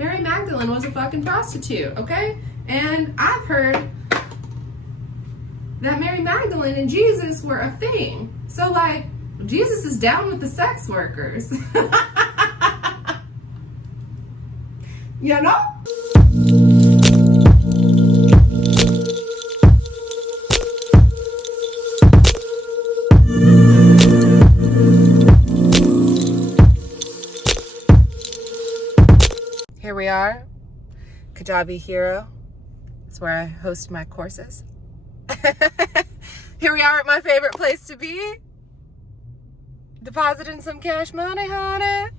Mary Magdalene was a fucking prostitute, okay? And I've heard that Mary Magdalene and Jesus were a thing. So, like, Jesus is down with the sex workers. You know? Here we are, Kajabi Hero. It's where I host my courses. Here we are at my favorite place to be. Depositing some cash money, honey.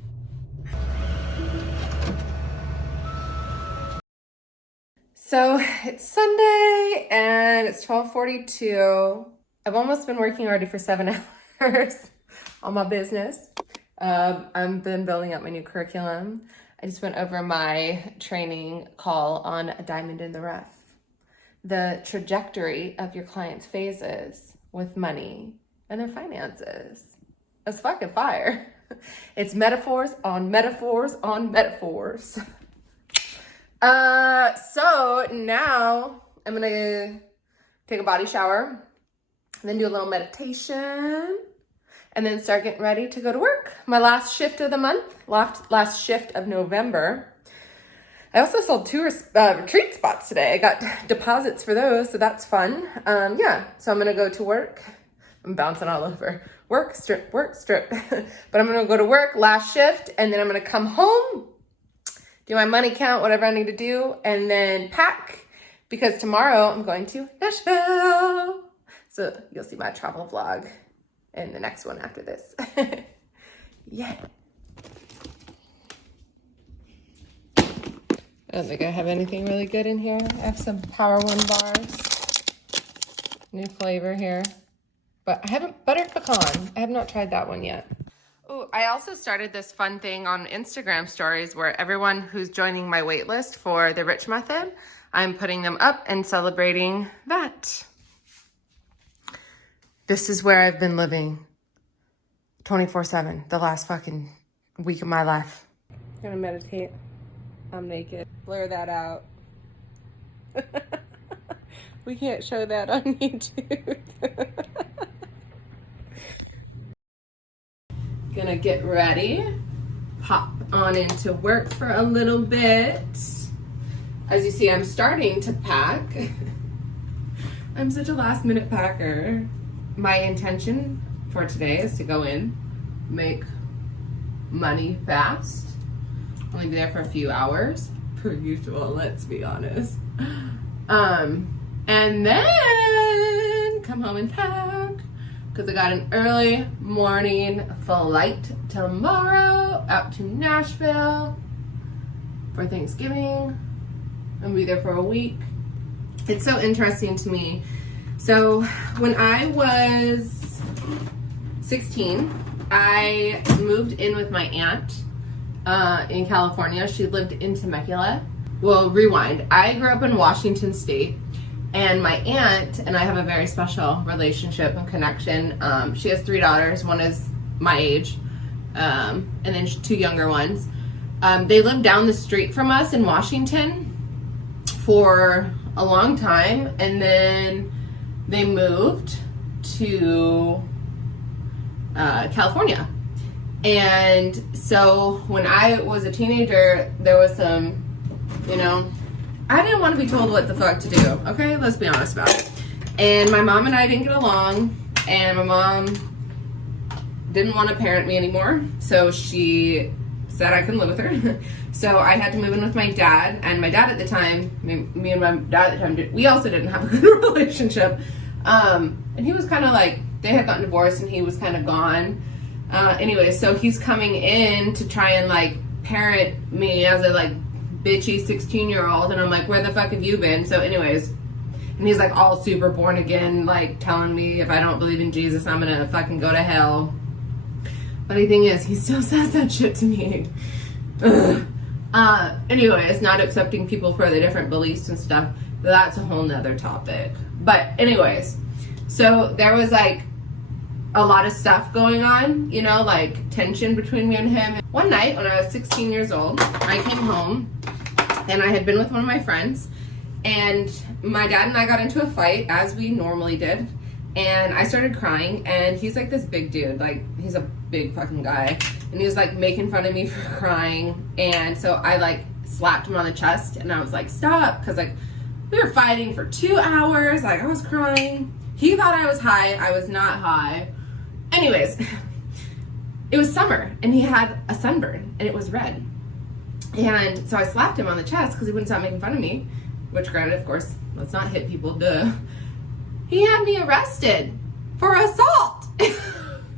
So it's Sunday and it's 12:42. I've almost been working already for 7 hours on my business. I've been building up my new curriculum. I just went over my training call on a diamond in the rough. The trajectory of your client's phases with money and their finances. It's fucking fire. It's metaphors on metaphors on metaphors. So now I'm gonna take a body shower, then do a little meditation, and then start getting ready to go to work. My last shift of the month, last shift of November. I also sold 2 retreat spots today. I got deposits for those, so that's fun. Yeah, so I'm gonna go to work. I'm bouncing all over. Work, strip. But I'm gonna go to work, last shift, and then I'm gonna come home, do my money count, whatever I need to do, and then pack, because tomorrow I'm going to Nashville. So you'll see my travel vlog in the next one after this. Yeah. I don't think I have anything really good in here. I have some Power One bars. New flavor here. But I haven't, buttered pecan. I have not tried that one yet. Oh, I also started this fun thing on Instagram stories where everyone who's joining my wait list for the Rich Method, I'm putting them up and celebrating that. This is where I've been living 24/7 the last fucking week of my life. I'm gonna meditate. I'm naked. Blur that out. We can't show that on YouTube. Gonna get ready. Pop on into work for a little bit. As you see, I'm starting to pack. I'm such a last minute packer. My intention for today is to go in, make money fast, only be there for a few hours, per usual, let's be honest. And then come home and pack, because I got an early morning flight tomorrow out to Nashville for Thanksgiving. I'll be there for a week. It's so interesting to me. So when I was 16, I moved in with my aunt in California. She lived in Temecula. Well, rewind. I grew up in Washington State, and my aunt and I have a very special relationship and connection. She has 3 daughters. One is my age, and then 2 younger ones. They lived down the street from us in Washington for a long time, and then they moved to California. And so when I was a teenager, there was some, you know, I didn't want to be told what the fuck to do, okay? Let's be honest about it. And my mom and I didn't get along, and my mom didn't want to parent me anymore, so she said I couldn't live with her. So I had to move in with my dad, and my dad at the time, me and my dad at the time, we also didn't have a good relationship. And he was kind of like, they had gotten divorced and he was kind of gone. Anyway, so he's coming in to try and like parent me as a like bitchy 16-year-old, and I'm like, where the fuck have you been? So anyways, and he's like all super born again, like telling me if I don't believe in Jesus, I'm gonna fucking go to hell. Funny thing is, he still says that shit to me. Ugh. Anyways, not accepting people for their different beliefs and stuff, that's a whole nother topic. But anyways, so there was like a lot of stuff going on, you know, like tension between me and him. One night when I was 16 years old, I came home and I had been with one of my friends, and my dad and I got into a fight, as we normally did, and I started crying, and he's like this big dude, like he's a big fucking guy, and he was like making fun of me for crying, and so I like slapped him on the chest, and I was like, stop, because like we were fighting for 2 hours, like I was crying. He thought I was high. I was not high. Anyways, it was summer, and he had a sunburn, and it was red. And so I slapped him on the chest because he wouldn't stop making fun of me, which granted, of course, let's not hit people, duh. He had me arrested for assault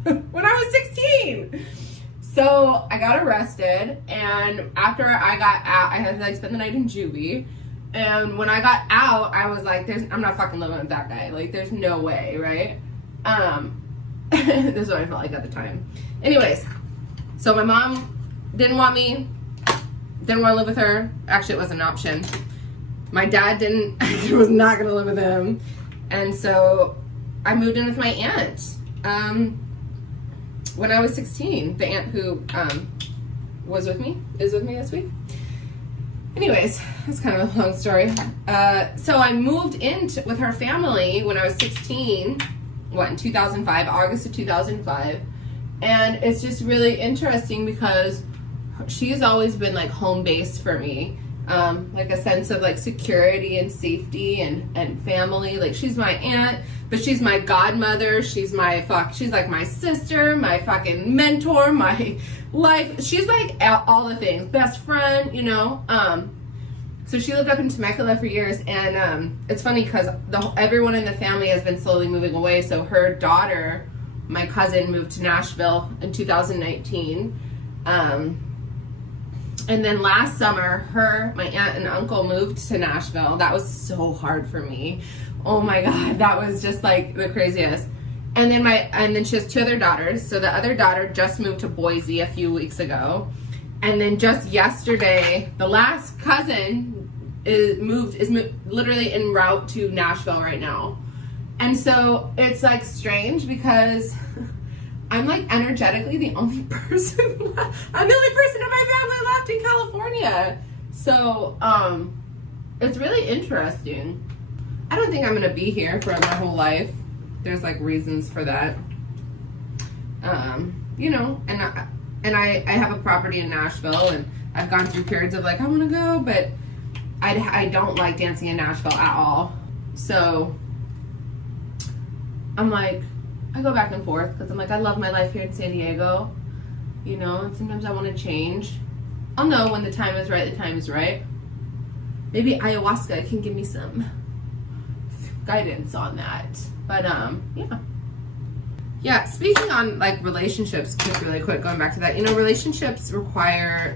when I was 16. So I got arrested, and after I got out, I had to like spend the night in juvie. And when I got out, I was like, I'm not fucking living with that guy. Like, there's no way, right? This is what I felt like at the time. Anyways, so my mom didn't want me, didn't want to live with her. Actually, it was an option. My dad didn't, I was not going to live with him. And so I moved in with my aunt when I was 16. The aunt who is with me this week. Anyways, that's kind of a long story. So I moved in with her family when I was 16, in 2005, August of 2005. And it's just really interesting because she's always been like home base for me. Like a sense of like security and safety and family. Like she's my aunt, but she's my godmother. She's like my sister, my fucking mentor, my life. She's like all the things, best friend, you know. So she lived up in Temecula for years, and it's funny because everyone in the family has been slowly moving away. So her daughter, my cousin, moved to Nashville in 2019. And then last summer, my aunt and uncle moved to Nashville. That was so hard for me. Oh my God, that was just like the craziest. And then she has 2 other daughters. So the other daughter just moved to Boise a few weeks ago. And then just yesterday, the last cousin is literally en route to Nashville right now. And so it's like strange because I'm like energetically the only person left. I'm the only person in my family left in California. So it's really interesting. I don't think I'm gonna be here for my whole life. There's like reasons for that. You know, and I have a property in Nashville, and I've gone through periods of like, I want to go, but I don't like dancing in Nashville at all. So I'm like, I go back and forth because I'm like, I love my life here in San Diego, you know, and sometimes I want to change. I'll know when the time is right, the time is right. Maybe ayahuasca can give me some guidance on that. But yeah. Yeah, speaking on like relationships, really quick, going back to that, you know, relationships require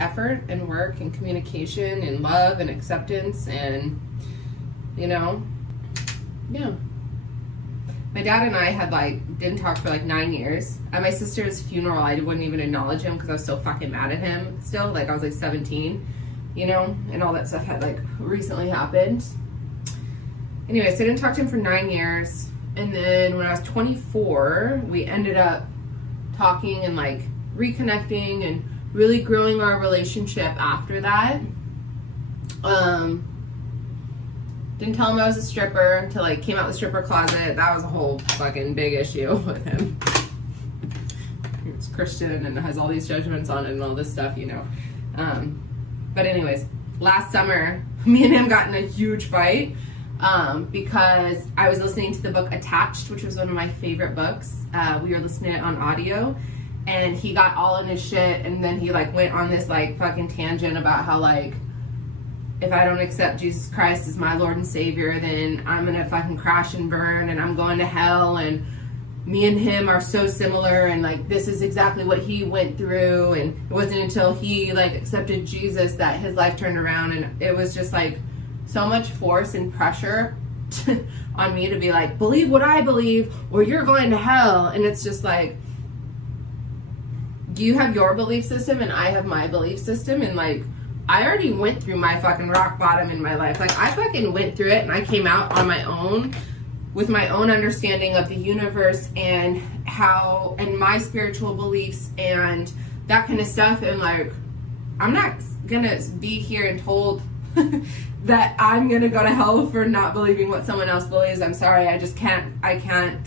effort and work and communication and love and acceptance and, you know, yeah. My dad and I had like, didn't talk for like 9 years. At my sister's funeral, I wouldn't even acknowledge him because I was so fucking mad at him still. Like I was like 17, you know, and all that stuff had like recently happened. Anyway, so I didn't talk to him for 9 years. And then when I was 24, we ended up talking and like reconnecting and really growing our relationship after that. Didn't tell him I was a stripper until I came out the stripper closet. That was a whole fucking big issue with him. It's Christian and has all these judgments on it and all this stuff, you know. But anyways, last summer, me and him got in a huge fight. Because I was listening to the book Attached, which was one of my favorite books. We were listening to it on audio, and he got all in his shit, and then he like went on this like fucking tangent about how like, if I don't accept Jesus Christ as my Lord and Savior, then I'm gonna fucking crash and burn, and I'm going to hell, and me and him are so similar, and like this is exactly what he went through, and it wasn't until he like accepted Jesus that his life turned around, and it was just like so much force and pressure on me to be like, believe what I believe or you're going to hell. And it's just like, you have your belief system and I have my belief system, and like I already went through my fucking rock bottom in my life. Like I fucking went through it, and I came out on my own with my own understanding of the universe and how, and my spiritual beliefs and that kind of stuff. And like, I'm not gonna be here and told that I'm gonna go to hell for not believing what someone else believes. I'm sorry, I can't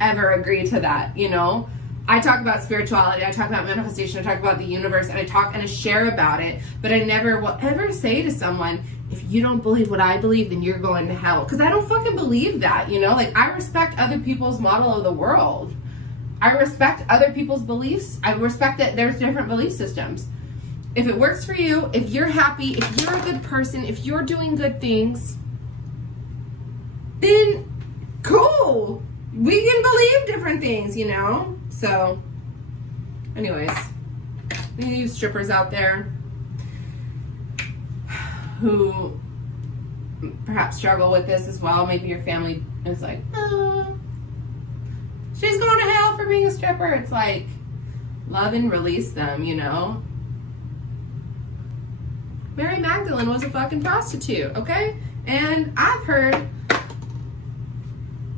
ever agree to that, you know? I talk about spirituality, I talk about manifestation, I talk about the universe, and I share about it, but I never will ever say to someone, if you don't believe what I believe, then you're going to hell. Because I don't fucking believe that, you know? Like, I respect other people's model of the world. I respect other people's beliefs. I respect that there's different belief systems. If it works for you, if you're happy, if you're a good person, if you're doing good things, then cool. We can believe different things, you know? So, anyways, any of you strippers out there who perhaps struggle with this as well, maybe your family is like, oh, she's going to hell for being a stripper. It's like, love and release them, you know? Mary Magdalene was a fucking prostitute, okay? And I've heard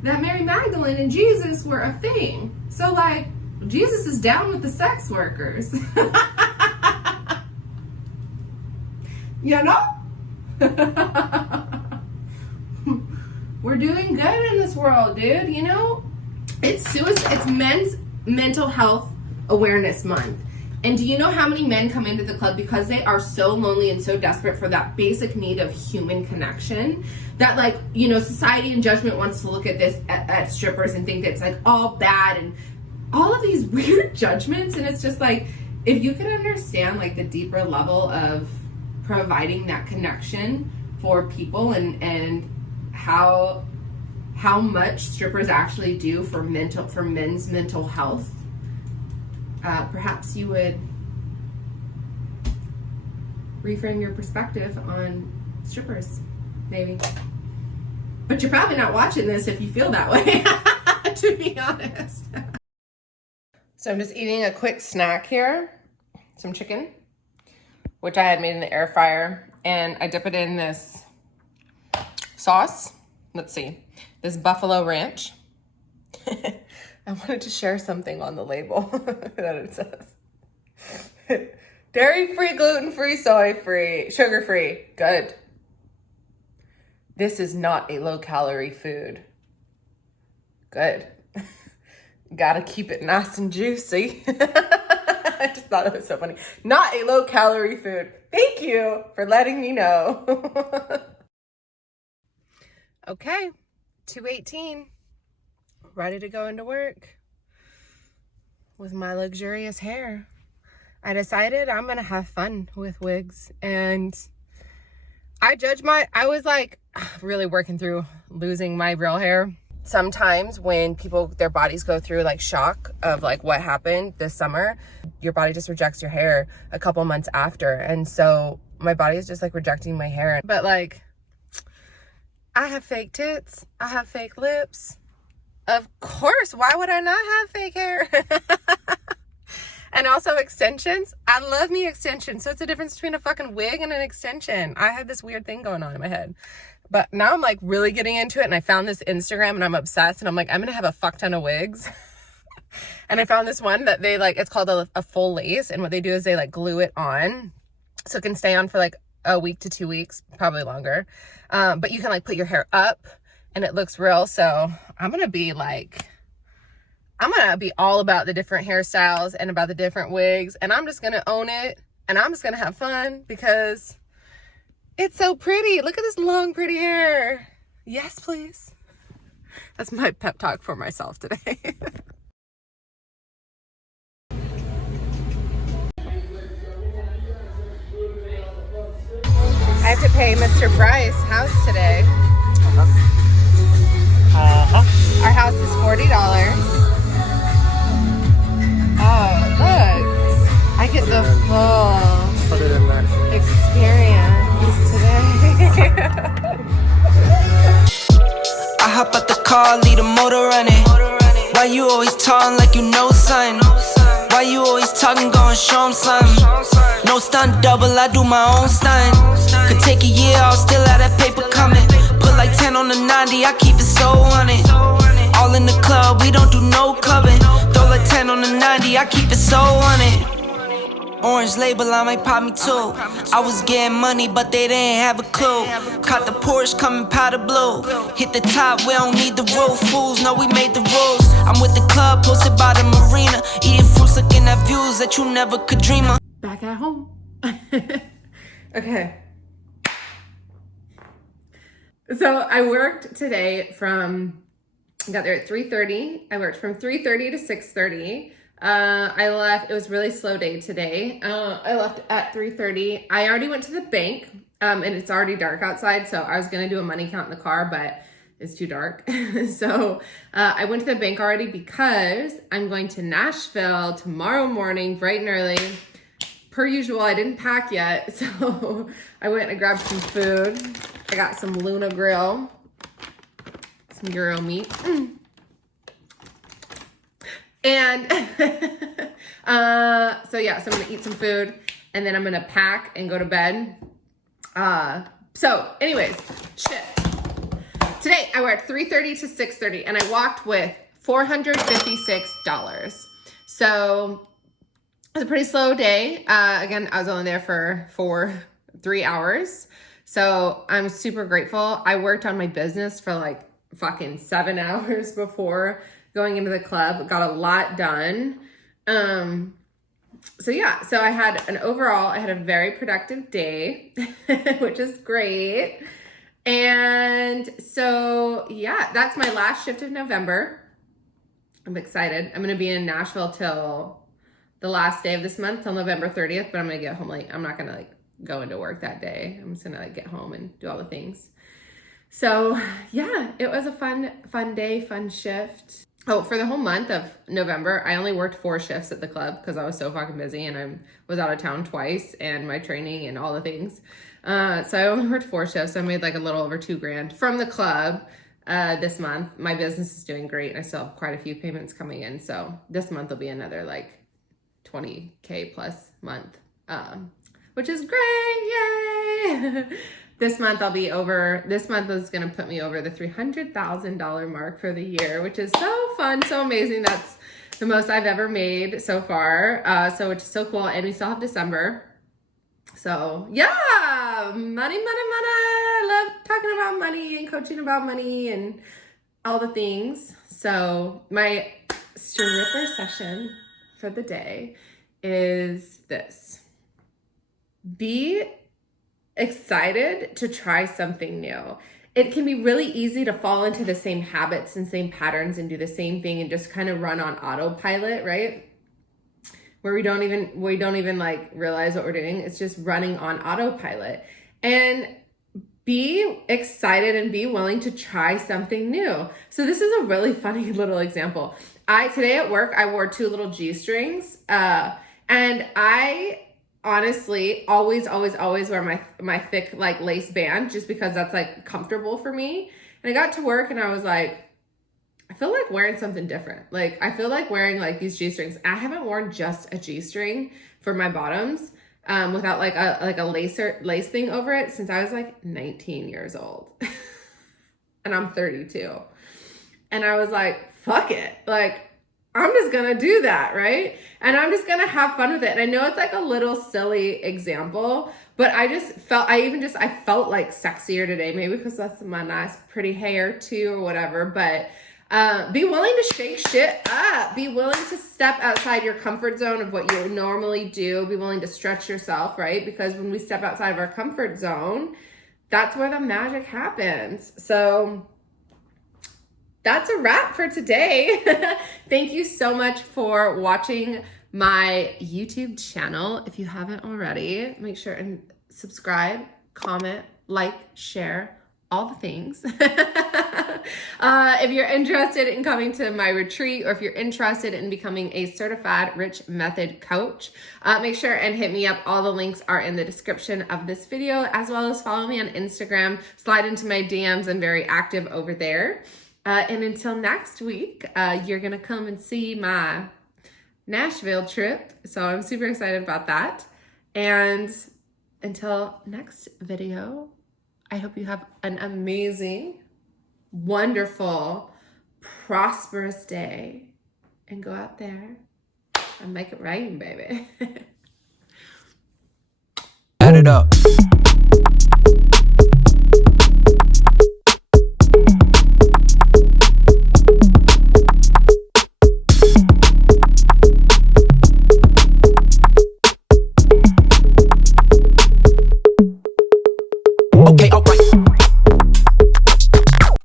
that Mary Magdalene and Jesus were a thing. So, like, Jesus is down with the sex workers. You know? We're doing good in this world, dude, you know? It's Men's Mental Health Awareness Month. And do you know how many men come into the club because they are so lonely and so desperate for that basic need of human connection that, like, you know, society and judgment wants to look at this at strippers and think that it's like all bad and all of these weird judgments. And it's just like, if you could understand like the deeper level of providing that connection for people and how much strippers actually do for men's mental health, perhaps you would reframe your perspective on strippers, maybe. But you're probably not watching this if you feel that way, to be honest. So I'm just eating a quick snack here, some chicken, which I had made in the air fryer, and I dip it in this sauce. Let's see, this buffalo ranch. I wanted to share something on the label that it says. Dairy-free, gluten-free, soy-free, sugar-free. Good. This is not a low-calorie food. Good. Gotta keep it nice and juicy. I just thought it was so funny. Not a low-calorie food. Thank you for letting me know. Okay, 2:18. Ready to go into work with my luxurious hair. I decided I'm gonna have fun with wigs, and I was like really working through losing my real hair. Sometimes when people, their bodies go through like shock of like what happened this summer, your body just rejects your hair a couple months after. And so my body is just like rejecting my hair. But like, I have fake tits, I have fake lips. Of course, why would I not have fake hair? And also extensions. I love me extensions. So it's the difference between a fucking wig and an extension. I had this weird thing going on in my head. But now I'm like really getting into it, and I found this Instagram and I'm obsessed, and I'm like, I'm gonna have a fuck ton of wigs. And I found this one that they like, it's called a full lace, and what they do is they like glue it on so it can stay on for like a week to 2 weeks, probably longer. But you can like put your hair up and it looks real. So I'm gonna be all about the different hairstyles and about the different wigs, and I'm just gonna own it, and I'm just gonna have fun because it's so pretty. Look at this long, pretty hair. Yes, please. That's my pep talk for myself today. I have to pay Mr. Bryce house today. Our house is $40. Oh, look. I get the full experience today. I hop out the car, leave the motor running. Why you always talking like you know something? Why you always talking, going show 'em something? No stunt double, I do my own stunt. Could take a year, I'll still have that paper coming. Put like 10 on the 90, I keep it so on it. All in the club, we don't do no clubbing. Throw like 10 on the 90, I keep it so on it. Orange label, I might pop me too. I was getting money, but they didn't have a clue. Caught the Porsche coming powder blue. Hit the top, we don't need the roof. Fools know we made the rules. I'm with the club, posted by the marina. Eating fruits, looking at views that you never could dream of. Back at home. Okay. So I worked today I got there at 3:30. I worked from 3:30 to 6:30. I left, it was a really slow day today. I left at 3:30. I already went to the bank, and it's already dark outside, so I was gonna do a money count in the car, but it's too dark. So I went to the bank already because I'm going to Nashville tomorrow morning, bright and early. Per usual, I didn't pack yet, so I went and grabbed some food. I got some Luna Grill, some Euro meat. And so yeah, so I'm gonna eat some food and then I'm gonna pack and go to bed. So anyways, shift. Today I worked 3:30 to 6:30 and I walked with $456. So it was a pretty slow day. Again, I was only there for 3 hours. So I'm super grateful. I worked on my business for like fucking 7 hours before going into the club. Got a lot done. So yeah, so I had a very productive day, which is great. And so yeah, that's my last shift of November. I'm excited. I'm gonna be in Nashville till the last day of this month, till November 30th, but I'm gonna get home late. I'm not gonna like go into work that day. I'm just gonna like get home and do all the things. So yeah, it was a fun day, fun shift. Oh, for the whole month of November, I only worked 4 shifts at the club because I was so fucking busy and I was out of town twice and my training and all the things. So I only worked 4 shifts. I made like a little over $2,000 from the club this month. My business is doing great and I still have quite a few payments coming in. So this month will be another like $20K plus month, which is great. Yay! This month is going to put me over the $300,000 mark for the year, which is so fun, so amazing. That's the most I've ever made so far. So which is so cool. And we still have December. So yeah, money. I love talking about money and coaching about money and all the things. So my stripper session for the day is this. Be excited to try something new. It can be really easy to fall into the same habits and same patterns and do the same thing and just kind of run on autopilot, right? Where we don't even like realize what we're doing. It's just running on autopilot. And be excited and be willing to try something new. So this is a really funny little example. Today at work, I wore 2 little G-strings, and I honestly always wear my thick like lace band just because that's like comfortable for me. And I got to work and I was like, I feel like wearing something different. Like I feel like wearing like these G-strings. I haven't worn just a G-string for my bottoms without like a lace thing over it since I was like 19 years old. And I'm 32. And I was like, fuck it. Like I'm just gonna do that, right? And I'm just gonna have fun with it. And I know it's like a little silly example, but I felt like sexier today, maybe because that's my nice pretty hair too or whatever. But be willing to shake shit up. Be willing to step outside your comfort zone of what you normally do. Be willing to stretch yourself, right? Because when we step outside of our comfort zone, that's where the magic happens. So that's a wrap for today. Thank you so much for watching my YouTube channel. If you haven't already, make sure and subscribe, comment, like, share, all the things. If you're interested in coming to my retreat or if you're interested in becoming a certified Rich Method coach, make sure and hit me up. All the links are in the description of this video, as well as follow me on Instagram. Slide into my DMs. I'm very active over there. And until next week, you're going to come and see my Nashville trip. So I'm super excited about that. And until next video, I hope you have an amazing, wonderful, prosperous day. And go out there and make it rain, baby. it up.